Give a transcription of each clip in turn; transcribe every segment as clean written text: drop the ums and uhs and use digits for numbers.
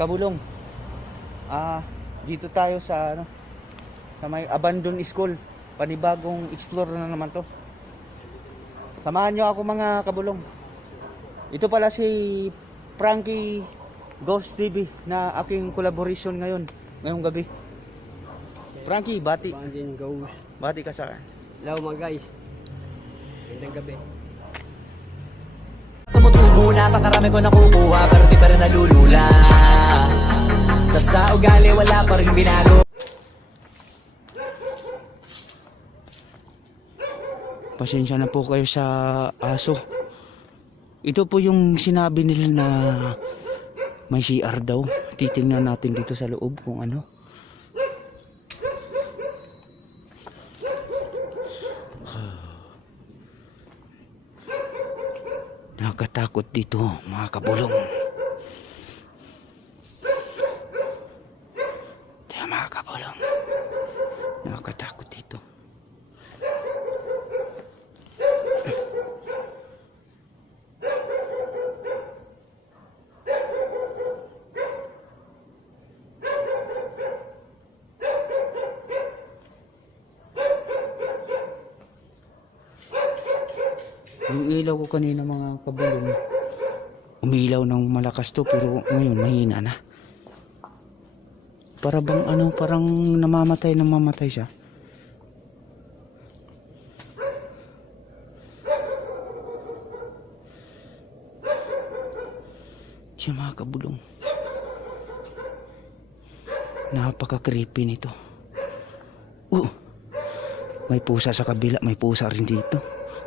Kabulong. Dito tayo sa ano, sa may abandoned school. Panibagong explore na naman to. Samahan nyo ako mga kabulong. Ito pala si Frankie Ghost TV na aking collaboration ngayong gabi. Frankie, bati. Banding Ghost. Bati ka sa akin. Hello mga guys. Magandang gabi. Tumutubo na, pakarami ko nakukuha pero di pa rin nalulula. Tas sa ugali wala pa rin binago. Pasensya na po kayo sa aso. Ito po yung sinabi nila na may CR daw. Titingnan natin dito sa loob kung ano. Nakakatakot dito mga kabulong. Kaya mga kabulong, nakakatakot dito. Yung ilaw ko kanina mga kabulong, umilaw ng malakas to pero ngayon mahina na. Para bang ano, parang namamatay siya. Siya mga kabulong, napaka creepy nito. May pusa sa kabila, may pusa rin dito.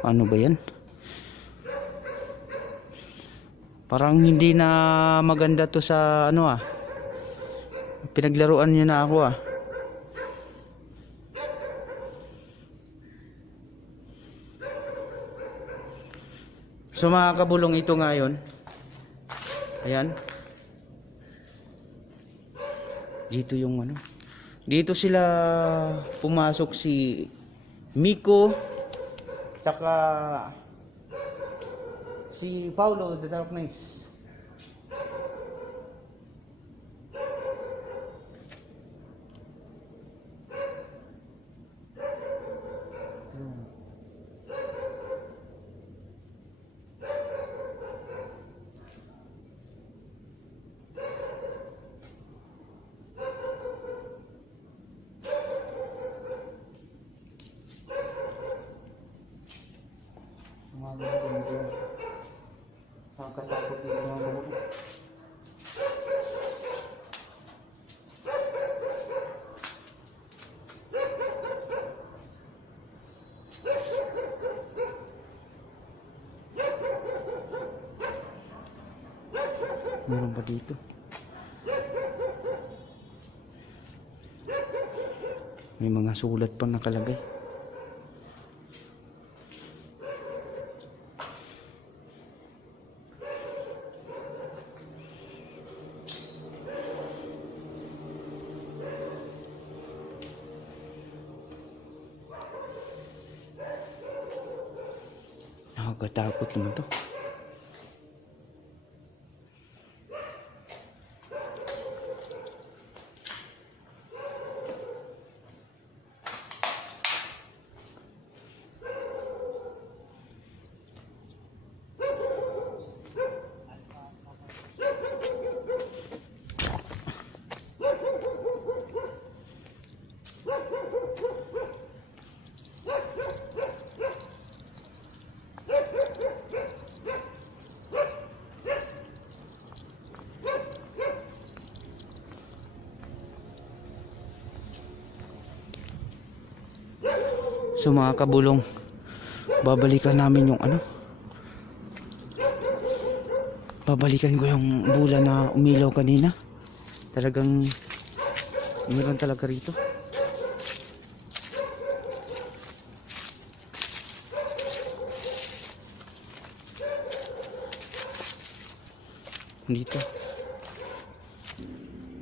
Ano ba yan? Parang hindi na maganda to sa ano pinaglaruan niyo na ako So mga kabulong, ito ngayon. Ayan. Dito yung ano. Dito sila pumasok si Miko tsaka si Paulo the Darkness. Nakakatakot dito mga kabulong. Meron ba dito? May mga sulat pa nakalagay. Nakakatakot naman to. So mga kabulong, babalikan namin yung ano, babalikan ko yung bula na umilaw kanina. Talagang meron talaga rito. Dito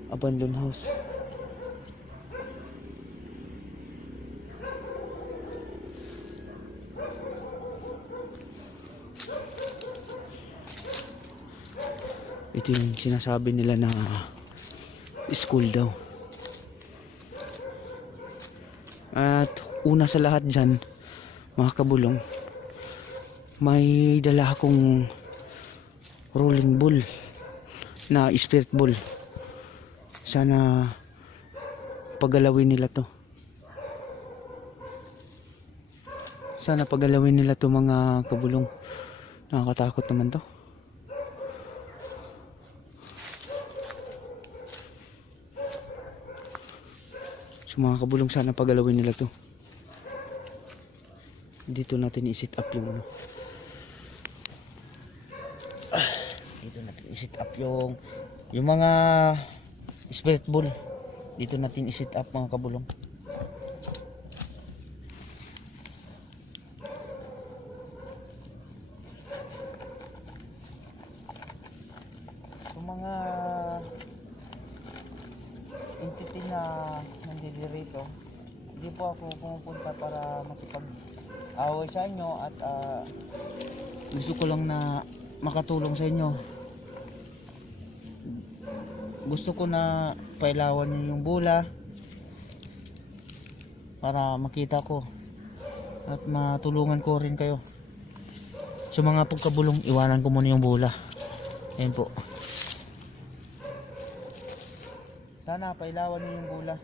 abandoned house. Ito yung sinasabi nila na school daw. At una sa lahat dyan, mga kabulong, may dala akong rolling ball na spirit ball. Sana pagalawin nila to. Sana pagalawin nila to mga kabulong. Nakakatakot naman to. So mga kabulong, sana pagalawin nila to. Dito natin i-set up yung ano. Dito natin i-set up yung mga spirit ball. Dito natin i-set up mga kabulong. So mga entity na nandito rito, hindi po ako pumupunta para makipag-away sa inyo at gusto ko lang na makatulong sa inyo. Gusto ko na pailawan nyo yung bula para makita ko at matulungan ko rin kayo. So mga pagkabulong, iwanan ko muna yung bula. Ayan po. Sana pailawan nyo yung bula.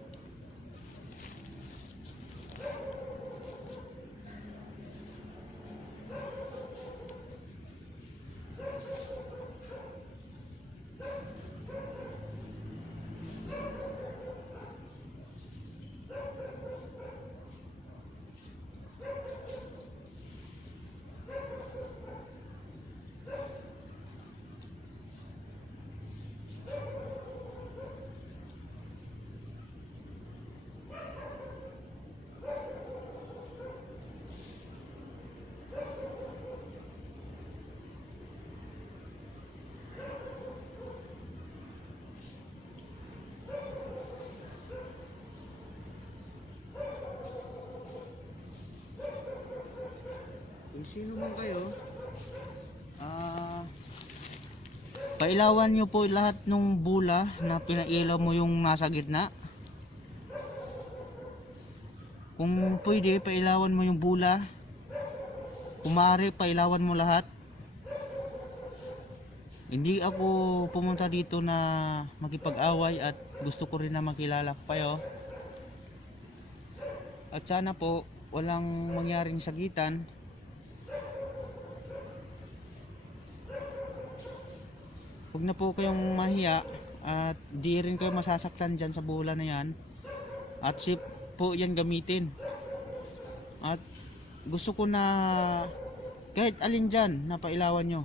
Kung sino man kayo, pailawan nyo po lahat ng bula na pinailaw mo yung nasa gitna. Kung pwede, pailawan mo yung bula. Kung maaari, pailawan mo lahat. Hindi ako pumunta dito na makipag-away at gusto ko rin na makilala kayo. At sana po walang mangyaring sagitan. Huwag na po kayong mahiya at di rin kayo masasaktan dyan sa bola na yan. At safe po yan gamitin. At gusto ko na kahit alin dyan na pailawan nyo.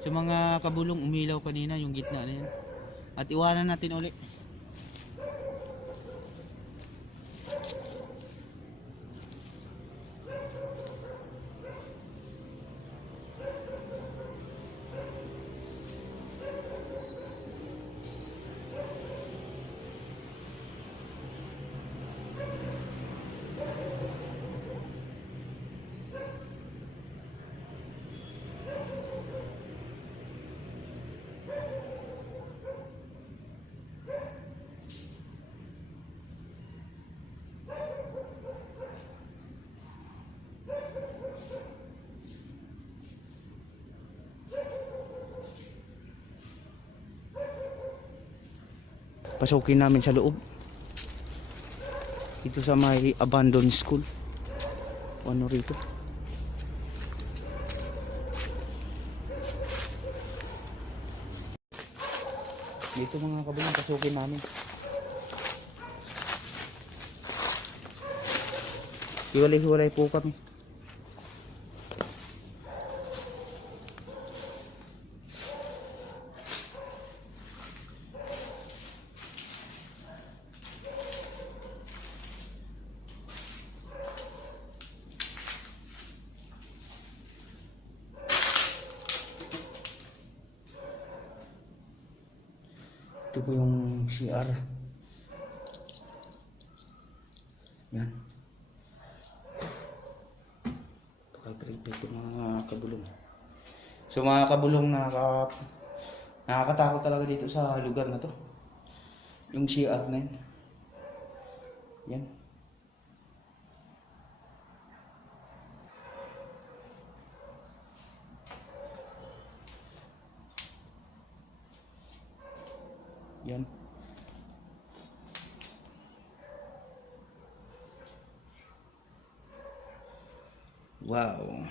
Sa mga kabulong, umilaw kanina yung gitna na yan. At iwanan natin ulit. Pasukin namin sa loob. Ito sa may abandoned school. Ano rito? Dito mga kabulong, pasukin namin. Hiwalay-hiwalay po kami. Ito po yung CR. Yan. Pakal-prepare ito mga kabulong. So mga kabulong, Nakakatakot talaga dito sa lugar na to. Yung CR na yun. Yan. Yan. Wow.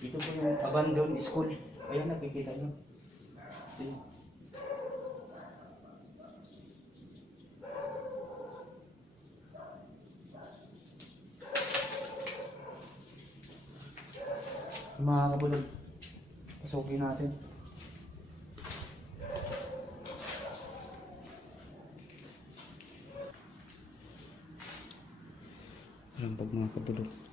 Ito po yung abandoned school. Ayun, nakikita nyo. Ayun. Mga kabulog, pasukin natin. Alam pag mga kabulog.